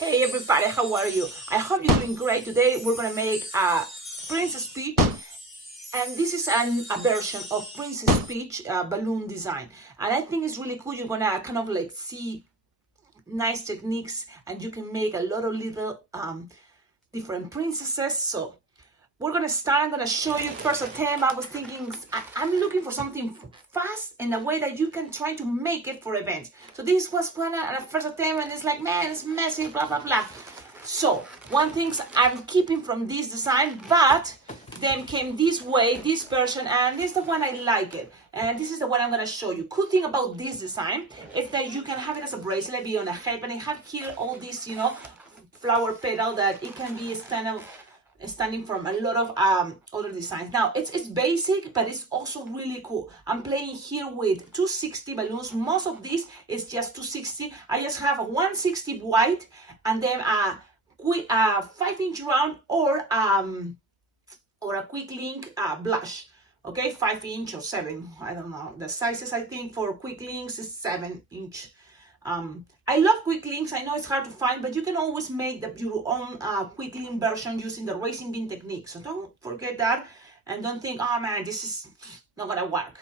Hey everybody, how are you? I hope you're doing great. Today we're gonna make a Princess Peach, and this is a version of Princess Peach balloon design. And I think it's really cool. You're gonna kind of like see nice techniques, and you can make a lot of little different princesses. So we're gonna start. I'm gonna show you first attempt. I was thinking I'm looking for something fast in a way that you can try to make it for events. So this was one a first attempt, and it's like, man, it's messy, blah blah blah. So one thing I'm keeping from this design, but then came this way, this version, and this is the one I like it. And this is the one I'm gonna show you. Cool thing about this design is that you can have it as a bracelet, be on a head, and I have here all these, flower petal that it can be standing from a lot of other designs. Now it's basic, but it's also really cool. I'm playing here with 260 balloons. Most of this is just 260. I just have a 160 white and then a 5-inch round or a quick link blush. Okay, 5-inch or 7. I don't know the sizes. I think for quick links is 7-inch. I love quick links. I know it's hard to find, but you can always make your own quick link version using the racing bean technique. So don't forget that, and don't think, oh man, this is not gonna work.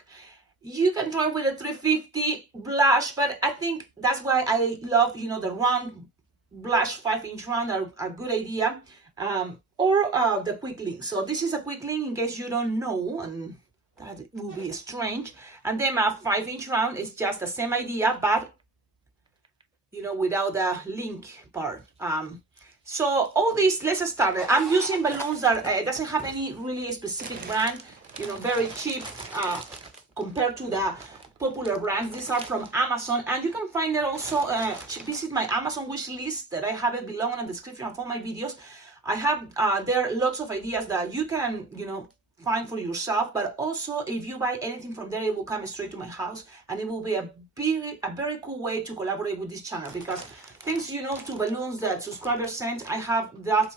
You can try with a 350 blush, but I think that's why I love, the round blush, 5-inch round are a good idea, or the quick link. So this is a quick link in case you don't know, and that will be strange. And then a 5-inch round is just the same idea, but without the link part. So all these, let's start it. I'm using balloons that doesn't have any really specific brand, very cheap compared to the popular brands. These are from Amazon, and you can find it also, visit my Amazon wish list that I have it below in the description of all my videos. I have there lots of ideas that you can, find for yourself, but also if you buy anything from there, it will come straight to my house, and it will be a very cool way to collaborate with this channel, because thanks to balloons that subscribers sent, I have that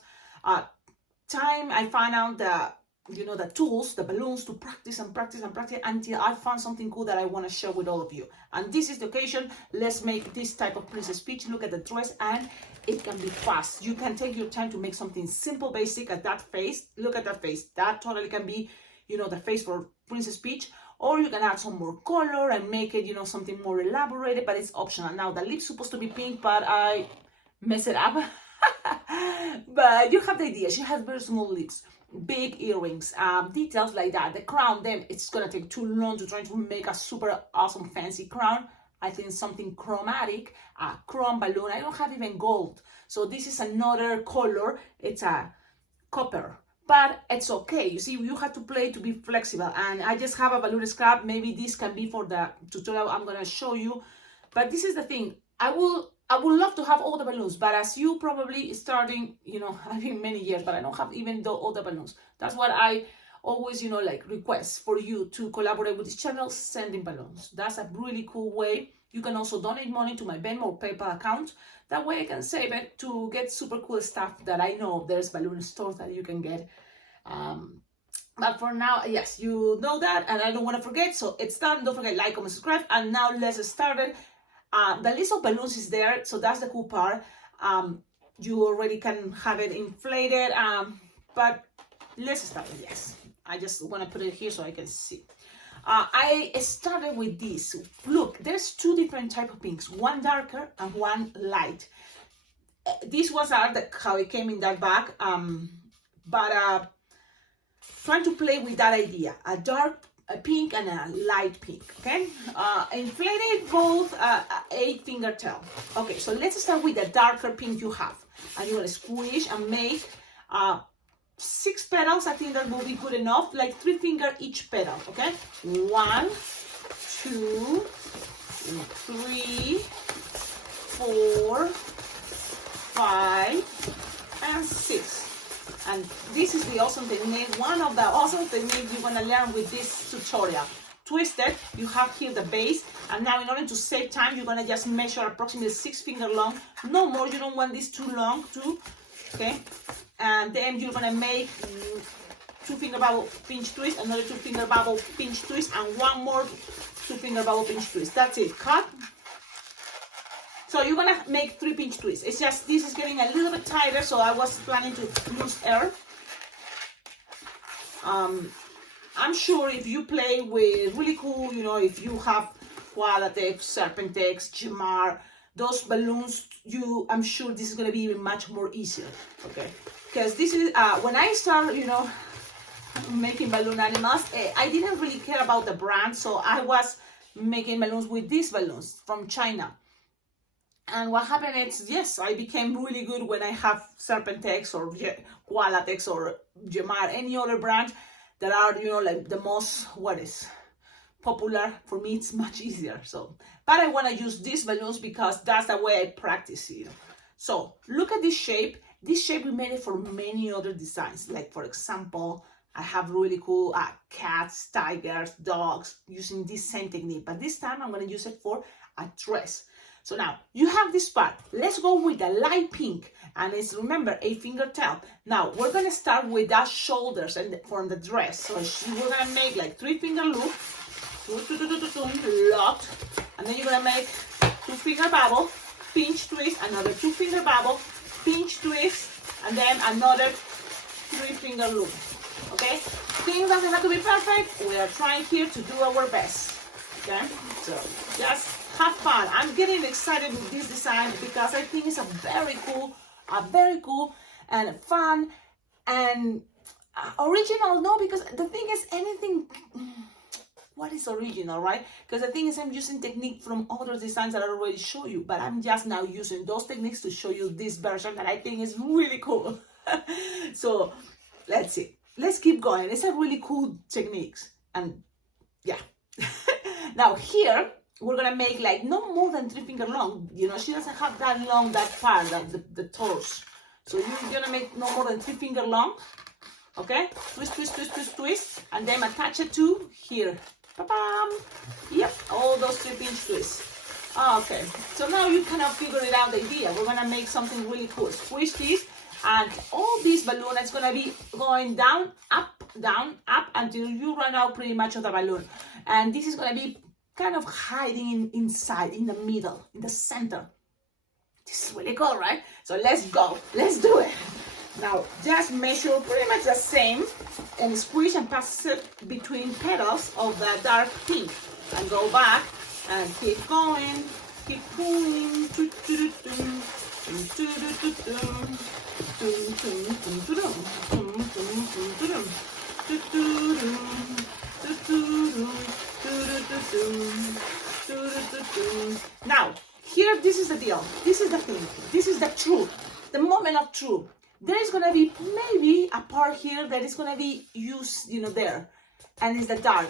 time. I find out the tools, the balloons, to practice until I found something cool that I want to share with all of you. And this is the occasion. Let's make this type of Princess Peach. Look at the dress, and it can be fast. You can take your time to make something simple, basic. At that face, look at that face. That totally can be, the face for Princess Peach. Or you can add some more color and make it, something more elaborated, but it's optional. Now the lip's supposed to be pink, but I mess it up. But you have the idea. She has very small lips, big earrings, details like that. The crown, then it's gonna take too long to try to make a super awesome fancy crown. I think something chromatic, a chrome balloon. I don't have even gold, so this is another color. It's a copper, but it's okay. You see, you have to play to be flexible, and I just have a balloon scrap. Maybe this can be for the tutorial I'm gonna show you. But this is the thing. I would love to have all the balloons, but as you probably starting, I've been many years, but I don't have even all the balloons. That's what I always, request for you to collaborate with this channel, sending balloons. That's a really cool way. You can also donate money to my Venmo or PayPal account. That way I can save it to get super cool stuff that I know there's balloon stores that you can get. But for now, yes, you know that, and I don't want to forget. So it's done. Don't forget, like, comment, subscribe, and now let's start it. The list of balloons is there, so that's the cool part. You already can have it inflated, but let's start it. Yes, I just want to put it here so I can see. I started with this. Look, there's two different type of pinks, one darker and one light. These ones are how it came in that bag, but trying to play with that idea, a dark pink and a light pink. Okay, inflated both 8-finger tail. Okay, so let's start with the darker pink you have, and you want to squish and make 6 petals. I think that will be good enough, like 3-finger each petal. Okay, 1, 2, 3, 4, 5, and 6. And this is the awesome technique, one of the awesome techniques you're gonna learn with this tutorial. Twist it, you have here the base, and now in order to save time, you're gonna just measure approximately 6-finger long, no more. You don't want this too long too, okay? And then you're gonna make 2-finger bubble pinch twist, another 2-finger bubble pinch twist, and one more 2-finger bubble pinch twist. That's it. Cut, So you're gonna make 3 pinch twists. It's just, this is getting a little bit tighter, so I was planning to use air. I'm sure if you play with really cool, you know, if you have Qualatex, Serpentex, Jemar, those balloons, I'm sure this is gonna be even much more easier, okay? Because this is, when I started, you know, making balloon animals, I didn't really care about the brand, so I was making balloons with these balloons from China. And what happened is, yes, I became really good when I have Serpentex or Qualatex or Jemar, any other brand that are, you know, like the most, popular. For me, it's much easier. So, but I want to use these balloons because that's the way I practice, you know. So look at this shape. This shape, we made it for many other designs. Like, for example, I have really cool cats, tigers, dogs, using this same technique. But this time I'm going to use it for a dress. So now you have this part. Let's go with the light pink, and it's, remember, a fingertail. Now we're gonna start with that shoulders and from the dress. So we're gonna make like 3 finger loop, locked, and then you're gonna make 2 finger bubble, pinch twist, another 2 finger bubble, pinch twist, and then another 3 finger loop. Okay, things doesn't have to be perfect. We are trying here to do our best. Okay, so just have fun. I'm getting excited with this design because I think it's a very cool and fun and original. No, because the thing is, anything, what is original, right? Because the thing is, I'm using technique from other designs that I already show you, but I'm just now using those techniques to show you this version that I think is really cool. So let's see. Let's keep going. It's a really cool techniques, and yeah. Now here, we're gonna make like no more than 3 finger long. You know, she doesn't have that long, that part, the torso. So you're gonna make no more than 3 finger long. Okay, twist, twist, twist, twist, twist, and then attach it to here. Ba-bam. Yep, all those 3 pinch twists. Okay, so now you kind of figure it out, the idea. We're gonna make something really cool. Squish this, and all this balloon is gonna be going down, up, until you run out pretty much of the balloon. And this is gonna be kind of hiding inside, in the middle, in the center. This is really cool, right? So let's go, let's do it. Now just measure pretty much the same and squish and pass it between petals of the dark pink, and go back and keep going, keep pulling. Now, here, this is the deal. This is the thing. This is the truth. The moment of truth. There is going to be maybe a part here that is going to be used, you know, there. And it's the dark.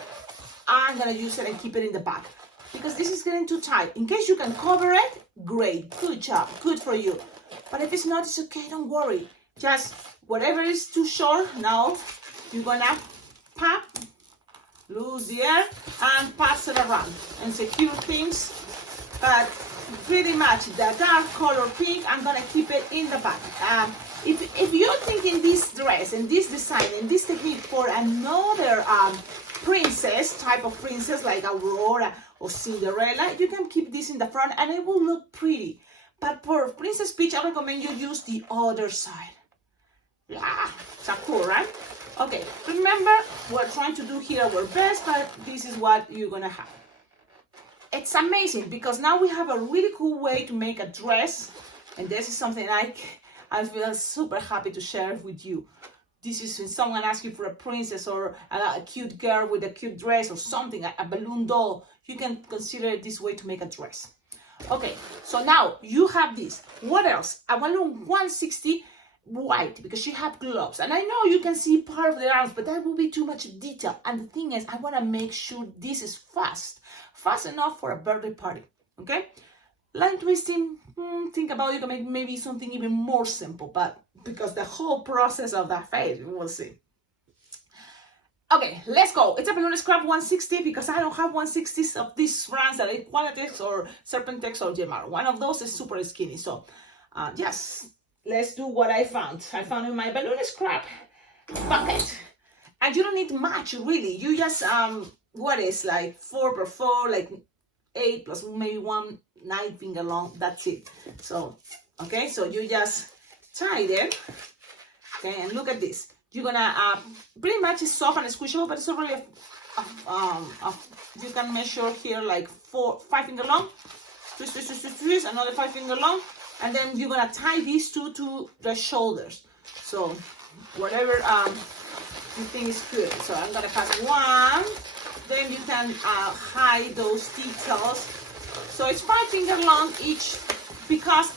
I'm going to use it and keep it in the back, because this is getting too tight. In case you can cover it, great. Good job. Good for you. But if it's not, it's okay. Don't worry. Just whatever is too short, now you're going to pop, lose the air, and pass it around and secure things. But pretty much the dark color pink, I'm gonna keep it in the back. If you're thinking this dress and this design and this technique for another princess, type of princess like Aurora or Cinderella, you can keep this in the front and it will look pretty. But for Princess Peach, I recommend you use the other side. Yeah, so cool, right? Okay, remember, we're trying to do here our best, but this is what you're gonna have. It's amazing because now we have a really cool way to make a dress, and this is something I feel super happy to share with you. This is when someone asks you for a princess or a cute girl with a cute dress or something, a balloon doll. You can consider this way to make a dress. Okay, so now you have this. What else? I want 160 white because she have gloves, and I know you can see part of the arms, but that will be too much detail. And the thing is, I want to make sure this is fast enough for a birthday party. Okay, line twisting, think about it. You can make maybe something even more simple, but because the whole process of that phase, we'll see. Okay, let's go. It's a balloon scrap 160 because I don't have 160s of these brands that are Qualatex or Serpentex or Jemar. One of those is super skinny. So yes, let's do what I found. I found in my balloon scrap bucket. And you don't need much, really. You just, what is like 4x4, like 8 plus maybe 1 9 finger long, that's it. So, okay, so you just tie it, okay, and look at this. You're gonna, pretty much it's soft and squishable, but it's already, you can measure here like 5 finger long, twist, twist, twist, twist, twist, another 5 finger long, and then you're gonna tie these two to the shoulders. So, whatever you think is good. So I'm gonna cut one, then you can hide those details. So it's 5 finger long each, because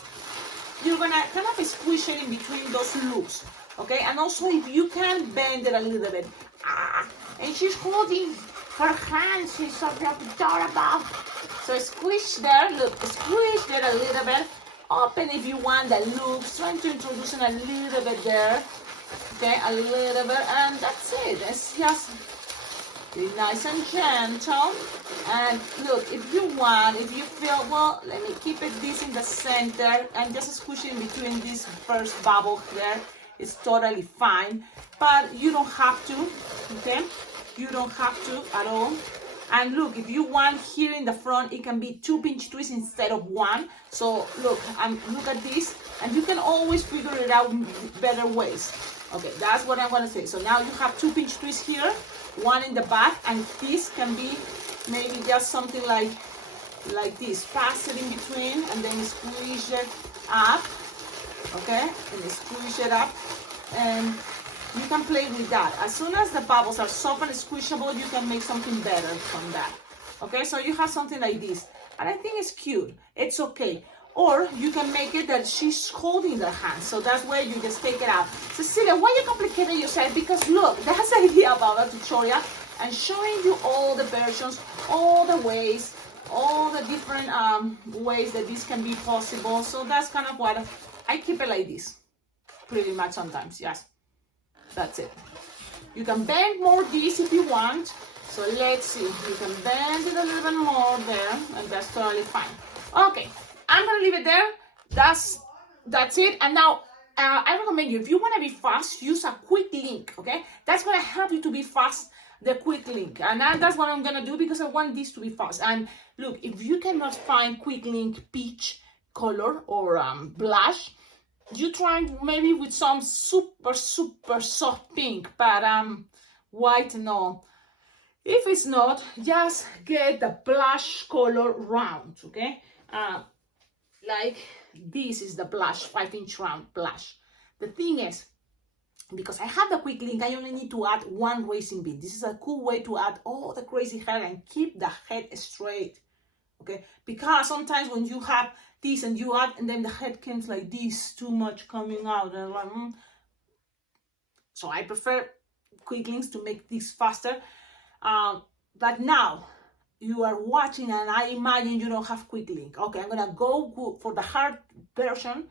you're gonna kind of squish it in between those loops, okay? And also if you can bend it a little bit. And she's holding her hands, she's so adorable. So squish there, look, squish there a little bit. Open if you want the loops, trying to introduce it a little bit there. Okay, a little bit, and that's it. It's just be nice and gentle. And look, if you want, if you feel, well, let me keep this in the center and just squish it in between this first bubble here. It's totally fine, but you don't have to, okay? You don't have to at all. And look, if you want here in the front, it can be 2 pinch twists instead of 1. So look, look at this, and you can always figure it out in better ways. Okay, that's what I'm gonna say. So now you have 2 pinch twists here, 1 in the back, and this can be maybe just something like this. Pass it in between and then squeeze it up, okay? And squeeze it up, and you can play with that. As soon as the bubbles are soft and squishable, you can make something better from that. Okay, so you have something like this, and I think it's cute. It's okay. Or you can make it that she's holding the hand, so that's where you just take it out. Cecilia, why you complicating yourself? Because look, that's the idea about a tutorial and showing you all the versions, all the ways, all the different ways that this can be possible. So that's kind of what I keep it like this, pretty much sometimes. Yes, that's it. You can bend more this if you want. So let's see, you can bend it a little bit more there, and that's totally fine. Okay. I'm gonna leave it there. That's it. And now I recommend you, if you want to be fast, use a quick link. Okay, that's gonna help you to be fast. The quick link, and that's what I'm gonna do because I want this to be fast. And look, if you cannot find quick link peach color or blush, you try maybe with some super soft pink, but white no. If it's not, just get the blush color round. Okay. Like this is the blush, 5-inch round blush. The thing is, because I have the quick link, I only need to add 1 racing bean. This is a cool way to add all the crazy hair and keep the head straight, okay? Because sometimes when you have this and you add, and then the head comes like this, too much coming out, and like, So I prefer quick links to make this faster. But now, you are watching and I imagine you don't have quick link. Okay, I'm gonna go for the hard version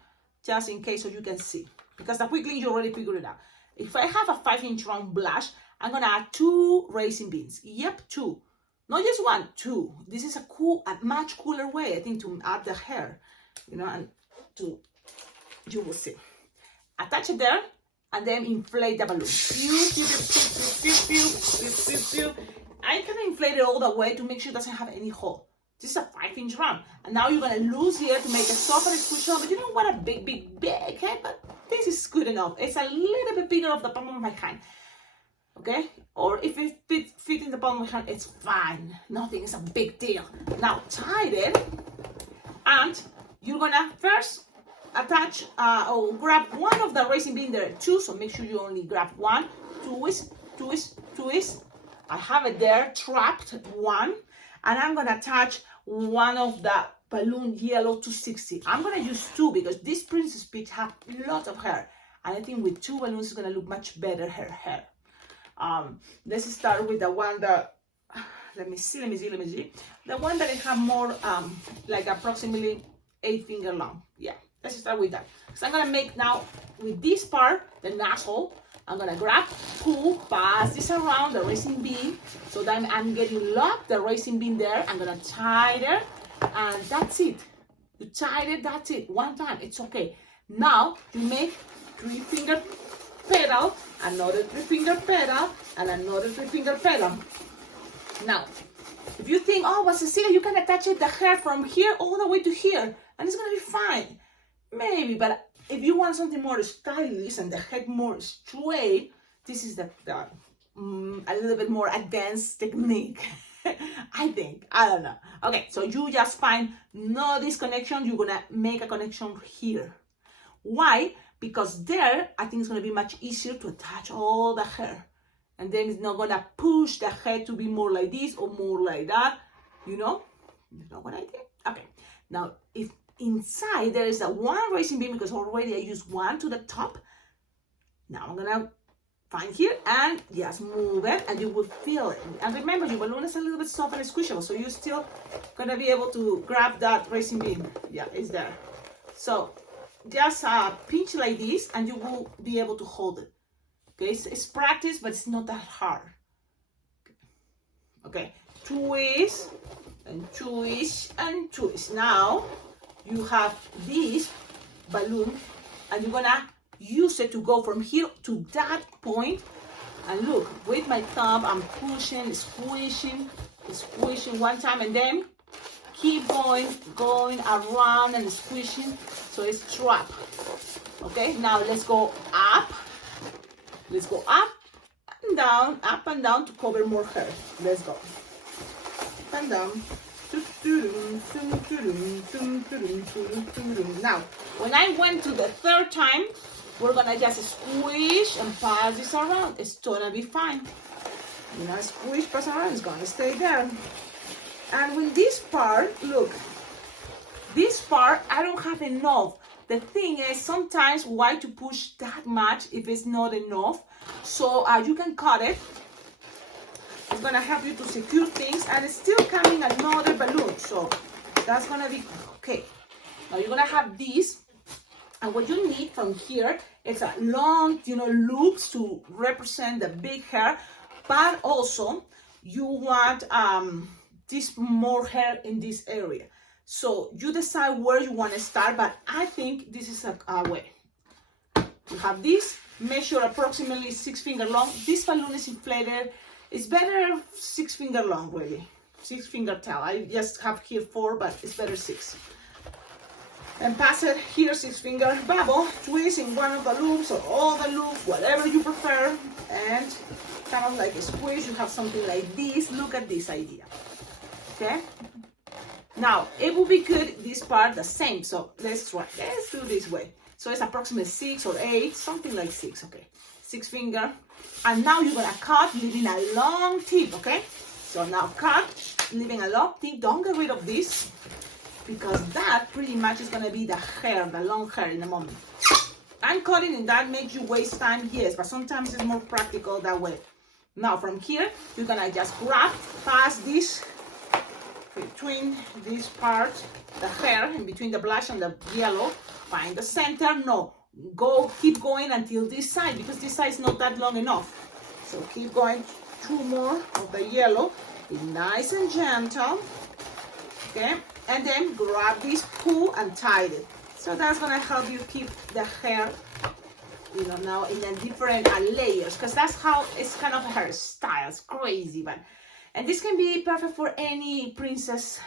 just in case so you can see. Because the quick link you already figured it out. If I have a 5-inch round blush, I'm gonna add 2 racing beans. Yep, 2. Not just 1, 2. This is a much cooler way, I think, to add the hair. You know, and you will see. Attach it there and then inflate the balloon. Pew, pew, pew, pew, pew, pew, pew, pew. I can inflate it all the way to make sure it doesn't have any hole. This is a 5-inch round. And now you're gonna lose here to make it soft and squishy. But you don't want a big head, but this is good enough. It's a little bit bigger of the palm of my hand. Okay? Or if it fit in the palm of my hand, it's fine. Nothing is a big deal. Now tie it, and you're gonna first attach or grab 1 of the racing bean. There are 2, so make sure you only grab 1. Twist, twist, twist. I have it there trapped 1, and I'm gonna attach 1 of the balloon yellow 260. I'm gonna use 2 because this princess peach has lots of hair, and I think with 2 balloons it's gonna look much better her hair. Let's start with the one that let me see. The one that I have more like approximately 8 finger long. Yeah, let's start with that. So I'm gonna make now with this part the nozzle. I'm gonna grab, pull, pass this around the racing bean, so that I'm getting locked the racing bean there. I'm gonna tie it, and that's it. You tied it, that's it. 1 time, it's okay. Now you make 3-finger pedal, another 3-finger pedal, and another 3-finger pedal. Now If you think, oh, but Cecilia, you can attach it, the hair from here all the way to here, and it's gonna be fine. Maybe, but if you want something more stylish and the head more straight, this is the a little bit more advanced technique. I think. I don't know. Okay, so you just find no disconnection. You're gonna make a connection here. Why? Because there, I think it's gonna be much easier to attach all the hair. And then it's not gonna push the head to be more like this or more like that. You know? You know what I did? Okay. Now, if inside there is a one racing beam, because already I used one to the top. Now I'm gonna find here and just move it, and you will feel it. And remember, your balloon is a little bit soft and squishable, so you're still gonna be able to grab that racing beam. Yeah, it's there. So just pinch like this, and you will be able to hold it. Okay, it's practice, but it's not that hard. Okay, twist and twist and twist. Now you have this balloon, and you're gonna use it to go from here to that point. And look, with my thumb, I'm pushing, squishing one time, and then keep going around and squishing, so it's trapped. Okay, now let's go up. Let's go up and down to cover more hair. Let's go. Up and down. Now, when I went to the third time, we're gonna just squish and pass this around. It's gonna be fine. You know, squish, pass around, it's gonna stay there. And with this part, look, this part, I don't have enough. The thing is, sometimes why to push that much if it's not enough? So you can cut it. It's gonna help you to secure things, and it's still coming another balloon. So that's gonna be okay. Now you're gonna have this, and what you need from here is a long, loops to represent the big hair, but also you want this more hair in this area. So you decide where you want to start, but I think this is a way. You have this, measure approximately 6 finger long. This balloon is inflated. It's better 6 finger long, really. 6 finger tail. I just have here 4, but it's better 6. And pass it here, 6 finger bubble, twist in one of the loops or all the loops, whatever you prefer, and kind of like a squish. You have something like this. Look at this idea. Okay? Now, it will be good, this part, the same. So let's try. Let's do this way. So it's approximately 6 or 8, something like 6, okay? 6 finger. And now you're gonna cut, leaving a long tip, okay? So now cut, leaving a long tip. Don't get rid of this, because that pretty much is gonna be the hair, the long hair in a moment. I'm cutting and that makes you waste time, yes, but sometimes it's more practical that way. Now from here, you're gonna just grab, pass this between this part, the hair, in between the blush and the yellow, find the center. No, keep going until this side, because this side is not that long enough. So keep going, 2 more of the yellow, be nice and gentle, okay? And then grab this, pull and tie it. So that's gonna help you keep the hair, now in a different layers, because that's how it's kind of a hairstyle. It's crazy, but. And this can be perfect for any princess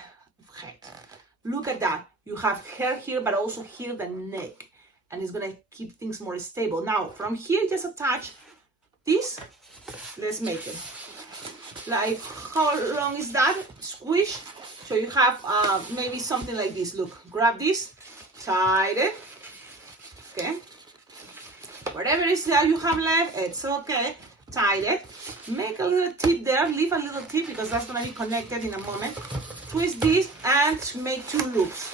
head. Look at that. You have hair here, but also here the neck. And it's gonna keep things more stable. Now, from here, just attach this. Let's make it. Like, how long is that? Squish. So you have maybe something like this. Look, grab this, tie it. Okay. Whatever it is that you have left, it's okay. Tie it, make a little tip there, leave a little tip because that's going to be connected in a moment. Twist this and make 2 loops.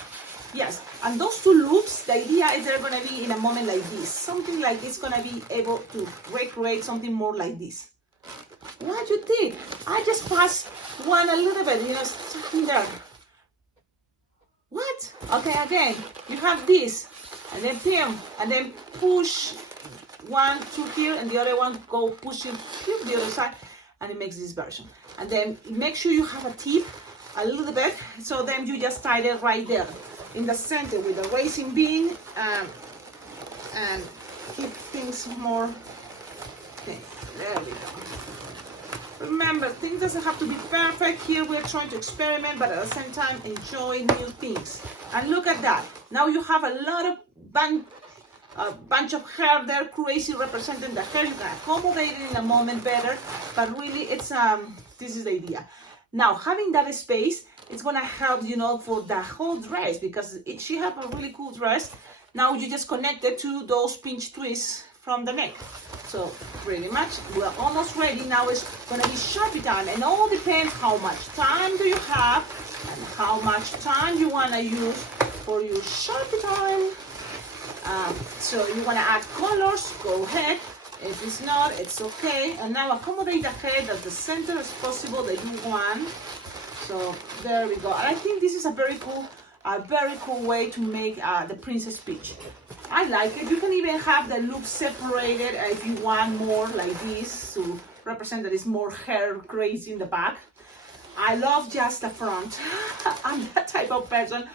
Yes, and those 2 loops, the idea is they're going to be in a moment like this. Something like this going to be able to recreate something more like this. What you did? I just passed one a little bit, something there. What? Okay, again, you have this, and then pin, and then push. 1, 2 here, and the other one go pushing the other side, and it makes this version. And then make sure you have a tip a little bit, so then you just tie it right there in the center with the racing beam, and keep things more. Okay, there we go. Remember, things doesn't have to be perfect. Here we're trying to experiment, but at the same time enjoy new things. And look at that. Now you have a lot of bunch of hair there, crazy, representing the hair. You can accommodate it in a moment better, but really it's this is the idea. Now having that space, it's gonna help, you know, for the whole dress, because she have a really cool dress. Now you just connect it to those pinch twists from the neck. So pretty much we're almost ready. Now it's gonna be Sharpie time, and all depends how much time do you have and how much time you wanna use for your Sharpie time. So you wanna add colors, go ahead. If it's not, it's okay. And now accommodate the head at the center as possible that you want. So there we go. And I think this is a very cool way to make the princess peach. I like it. You can even have the loop separated if you want more like this to represent that it's more hair crazy in the back. I love just the front. I'm that type of person.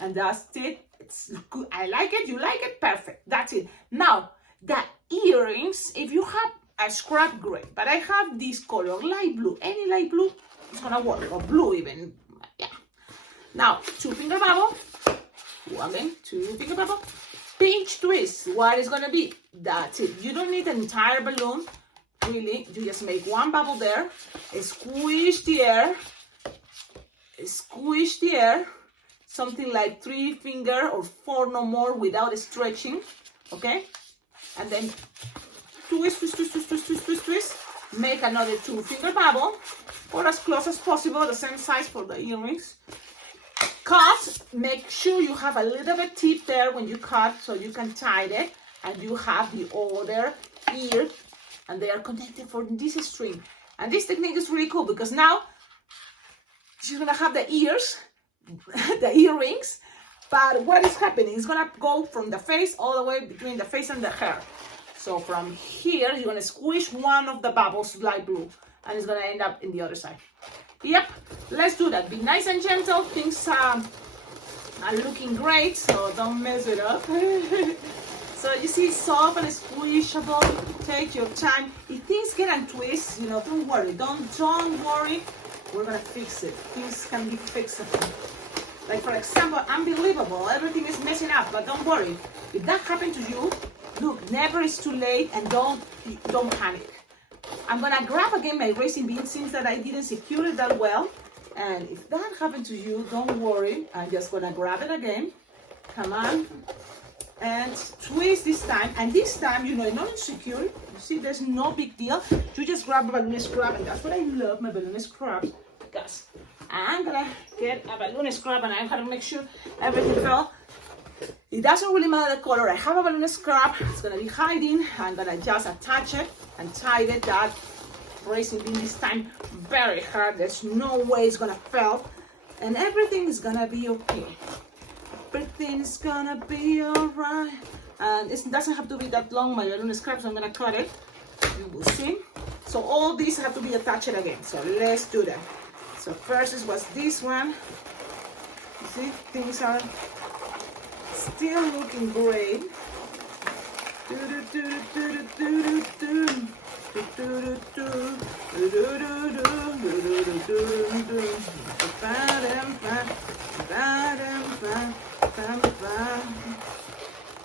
And that's it. It's good. I like it. You like it? Perfect. That's it. Now, the earrings, if you have a scrap gray, but I have this color, light blue. Any light blue is gonna work, or blue even. Yeah. Now, 2-finger bubble. 1, 2-finger bubble. Pinch twist. What is gonna be? That's it. You don't need an entire balloon. Really, you just make one bubble there. Squish the air. Squish the air. Something like 3-finger or 4, no more, without stretching. Okay? And then twist, twist, twist, twist, twist, twist, twist, twist. Make another 2-finger bubble, or as close as possible, the same size for the earrings. Cut. Make sure you have a little bit tip there when you cut, so you can tie it, and you have the other ear, and they are connected for this string. And this technique is really cool because now she's gonna have the ears, the earrings, but what is happening? It's gonna go from the face all the way between the face and the hair. So from here, you're gonna squish one of the bubbles, light blue, and it's gonna end up in the other side. Yep, let's do that. Be nice and gentle. Things are looking great, so don't mess it up. So you see, soft and squishable. Take your time. If things get and twist, you know, don't worry. Don't worry. We're gonna fix it. Things can be fixable. Like for example, unbelievable. Everything is messing up, but don't worry. If that happened to you, look, never is too late, and don't panic. I'm gonna grab again my racing bean since that I didn't secure it that well. And if that happened to you, don't worry. I'm just gonna grab it again. Come on. And twist this time. And this time, you know, not insecure. You see, there's no big deal. You just grab a balloon scrub, and that's what I love, my balloon scrubs. Because I'm gonna get a balloon scrub, and I gotta make sure everything fell. It doesn't really matter the color. I have a balloon scrub. It's gonna be hiding. I'm gonna just attach it and tie it. That racing bean this time very hard. There's no way it's gonna fall, and everything is gonna be okay. Everything is gonna be alright. And it doesn't have to be that long, my balloon scrub, so I'm gonna cut it. You will see. So all these have to be attached again. So let's do that. So first is was this one. You see, things are still looking great.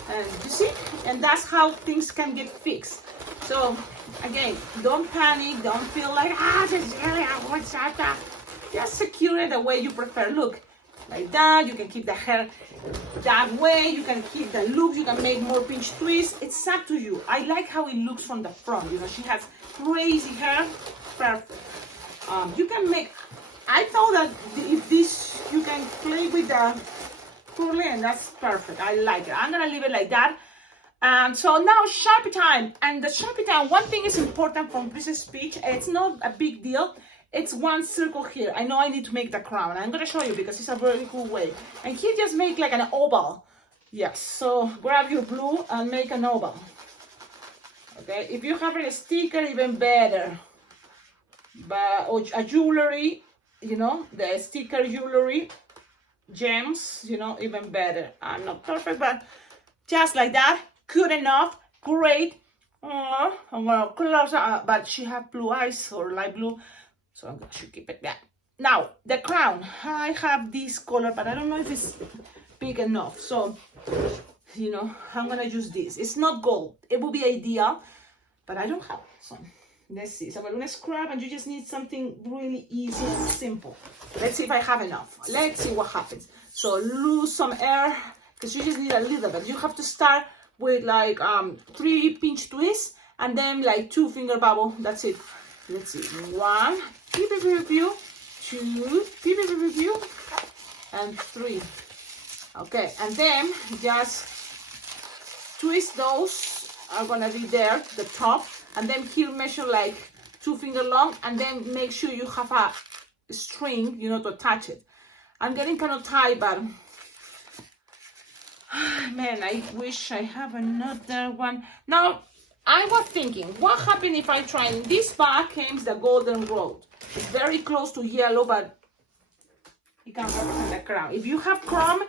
And you see, and that's how things can get fixed. So again, don't panic, don't feel like Cecilia, what's that? Just secure it the way you prefer. Look, like that. You can keep the hair that way. You can keep the loop. You can make more pinch twists. It's up to you. I like how it looks from the front. You know, she has crazy hair. Perfect. You can make. I thought that if this, you can play with the curly, and that's perfect. I like it. I'm gonna leave it like that. And so now Sharpie time. And the Sharpie time, one thing is important from Princess Peach. It's not a big deal. It's one circle here. I know I need to make the crown. I'm gonna show you because it's a very cool way. And here just make like an oval. Yes, so grab your blue and make an oval. Okay, if you have a sticker, even better. But or a jewelry, you know, the sticker jewelry, gems, you know, even better. I'm not perfect, but just like that, good enough, great. I'm gonna close her, but she have blue eyes or light blue, so I should keep it there. Now the crown, I have this color, but I don't know if it's big enough, so you know I'm gonna use this. It's not gold, it would be ideal, but I don't have it. So let's see. So I'm gonna scrub, and you just need something really easy and simple. Let's see if I have enough. Let's see what happens. So lose some air, because you just need a little bit. You have to start with like 3 pinch twists, and then like 2 finger bubble. That's it. Let's see. 1, pew, pew, pew, pew, 2, pew, pew, pew, pew, and 3. Okay, and then just twist those. Are gonna be there, the top, and then here measure like 2 finger long, and then make sure you have a string, you know, to attach it. I'm getting kind of tired, but man, I wish I have another one. Now, I was thinking, what happened if I try in this bag came the golden road? It's very close to yellow, but it can represent the crown. If you have chrome,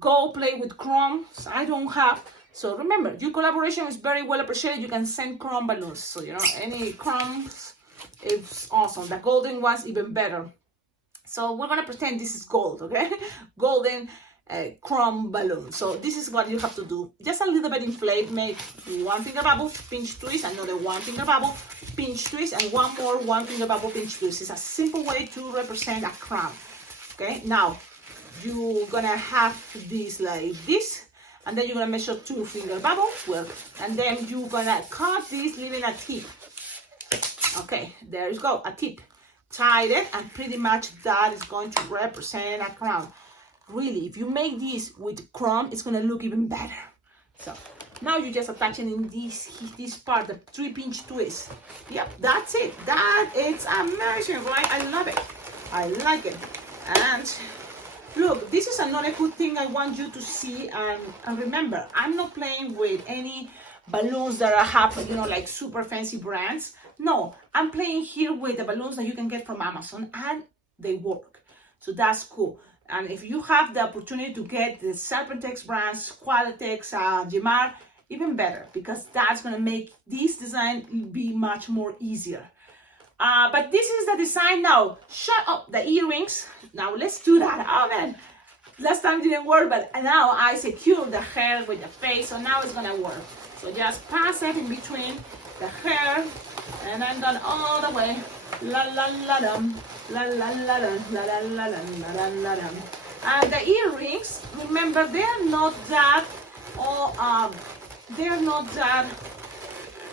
go play with chromes. I don't have. So remember, your collaboration is very well appreciated. You can send chrome balloons. So, you know, any chromes, it's awesome. The golden ones, even better. So we're going to pretend this is gold, okay? Golden chrome balloon. So this is what you have to do. Just a little bit inflate, make 1 finger bubble, pinch twist, another 1 finger bubble, pinch twist, and one more 1 finger bubble, pinch twist. It's a simple way to represent a crown, okay? Now, you're going to have this like this. And then you're going to measure 2 finger bubble, well, and then you're going to cut this, leaving a tip. Okay, there you go, a tip. Tie it, and pretty much that is going to represent a crown. Really, if you make this with chrome, it's going to look even better. So, now you're just attaching in this part, the 3 pinch twist. Yep, that's it. That is amazing, right? I love it. I like it. And look, this is another good thing I want you to see, and remember, I'm not playing with any balloons that I have, you know, like super fancy brands. No, I'm playing here with the balloons that you can get from Amazon, and they work. So that's cool. And if you have the opportunity to get the Serpentex brands, Qualitex, Gemar, even better, because that's going to make this design be much more easier. But this is the design now. Shut up the earrings. Now let's do that. Oh man, last time didn't work, but now I secure the hair with the face, so now it's gonna work. So just pass it in between the hair, and I'm done all the way. La la la dum, la la la dum, la la la dum, la la la dum. And the earrings, remember, they're not that, they're not that.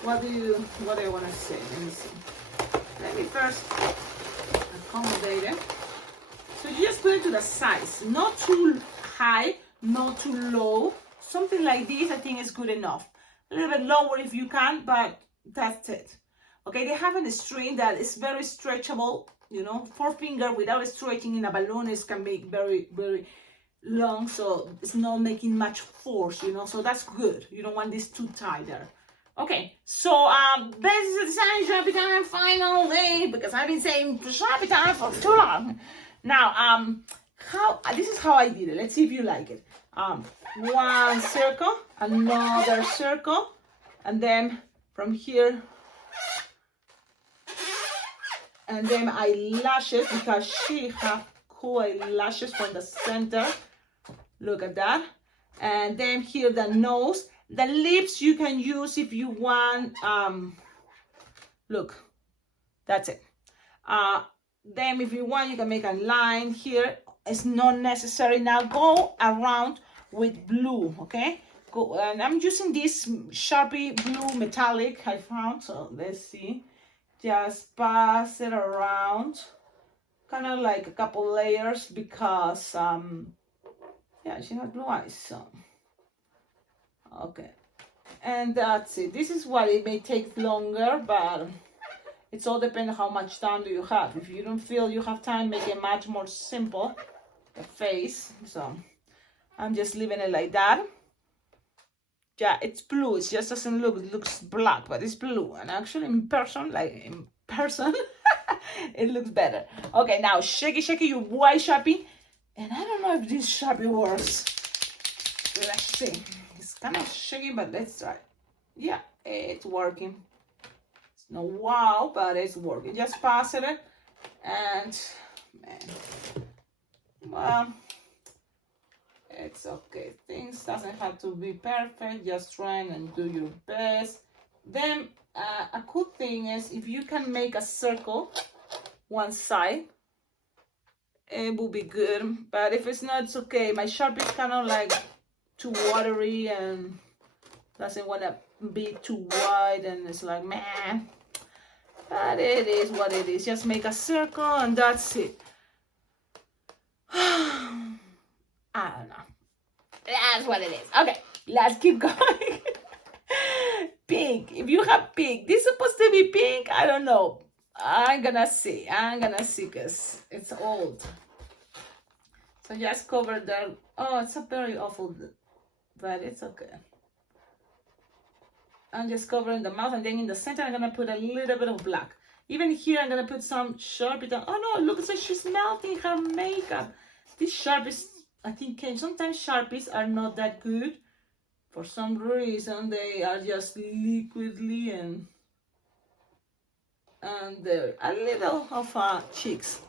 What do you want to say? Let me see. Let me first accommodate it. So you just put it to the size, not too high, not too low. Something like this, I think is good enough. A little bit lower if you can, but that's it. Okay, they have a string that is very stretchable. You know, 4 finger without stretching in a balloon is can be very, very long. So it's not making much force, you know, so that's good. You don't want this too tight there. Okay, so this is the design shopping time finally, because I've been saying shopping time for too long. Now, this is how I did it. Let's see if you like it. 1 circle, another circle, and then from here, and then eyelashes, because she have cool eyelashes from the center. Look at that. And then here the nose. The lips you can use if you want. Look, that's it. Then if you want, you can make a line here. It's not necessary. Now go around with blue, okay? Go, and I'm using this Sharpie blue metallic I found. So let's see. Just pass it around, kind of like a couple layers, because yeah, she has blue eyes. So. Okay, and that's it. This is what it may take longer, but it's all depends how much time do you have. If you don't feel you have time, make it much more simple, the face. So I'm just leaving it like that. Yeah, it's blue. It just doesn't look, it looks black, but it's blue. And actually in person, it looks better. Okay, now shaky your white Sharpie. And I don't know if this Sharpie works. Let's see. It's kind of shaky, but let's try. Yeah, It's working. It's not wow, but it's working. Just pass it, and man, well, it's okay. Things doesn't have to be perfect. Just try and do your best. Then a cool thing is if you can make a circle one side, it will be good. But if it's not, it's okay. My Sharpie is kind of like too watery and doesn't want to be too wide, and it's like, man. But it is what it is. Just make a circle and that's it. I don't know. That's what it is. Okay, let's keep going. Pink. If you have pink, this is supposed to be pink. I don't know. I'm gonna see because it's old. So just cover the. Oh, it's a very awful, but it's okay. I'm just covering the mouth, and then in the center I'm gonna put a little bit of black. Even here I'm gonna put some Sharpie down. Oh no, look, it's like she's melting her makeup. These Sharpies, I think, sometimes Sharpies are not that good. For some reason they are just liquidly and they're a little of cheeks.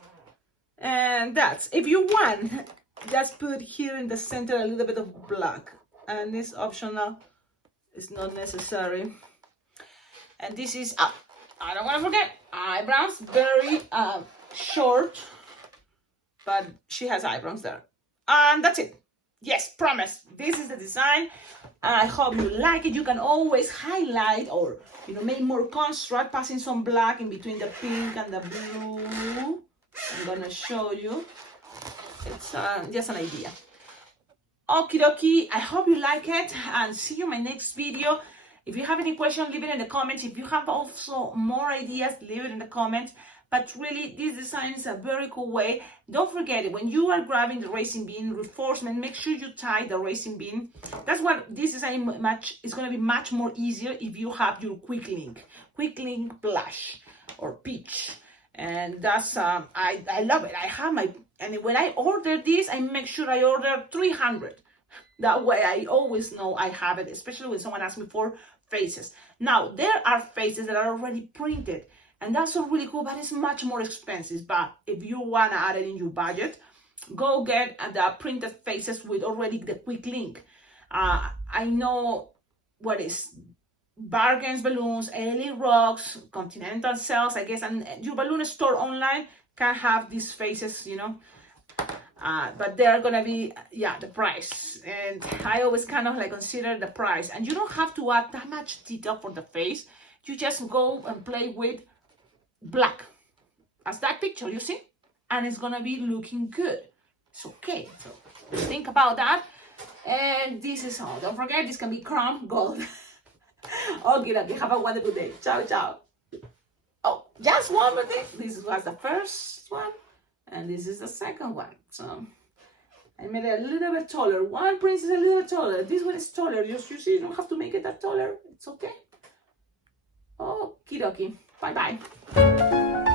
And that's, if you want, just put here in the center a little bit of black, and it's optional. It's not necessary. And this is, I don't want to forget, eyebrows. Very short, but she has eyebrows there. And that's it. Yes, promise. This is the design. I hope you like it. You can always highlight or, make more contrast, passing some black in between the pink and the blue. I'm gonna show you. It's just an idea. Okie dokie, I hope you like it, and see you in my next video. If you have any questions, leave it in the comments. If you have also more ideas, leave it in the comments. But really, this design is a very cool way. Don't forget it, when you are grabbing the racing bean reinforcement, make sure you tie the racing bean. That's what this design is going to be much more easier if you have your quick link blush or peach. And that's, I love it. I have my, and when I order this, I make sure I order 300. That way I always know I have it, especially when someone asks me for faces. Now, there are faces that are already printed, and that's all really cool, but it's much more expensive. But if you want to add it in your budget, go get the printed faces with already the quick link. I know what is Bargains Balloons, LA Rocks, Continental Cells, I guess, and your balloon store online can have these faces, but they're gonna be, the price. And I always kind of like consider the price. And you don't have to add that much detail for the face. You just go and play with black, as that picture, you see? And it's gonna be looking good. It's okay. So think about that. And this is all. Don't forget, this can be chrome gold. Okay, have a wonderful day. Ciao, ciao. Oh, just one more thing. This was the first one, and this is the second one. So I made it a little bit taller. One prince is a little bit taller. This one is taller. You see, you don't have to make it that taller. It's okay. Okie dokie. Bye-bye.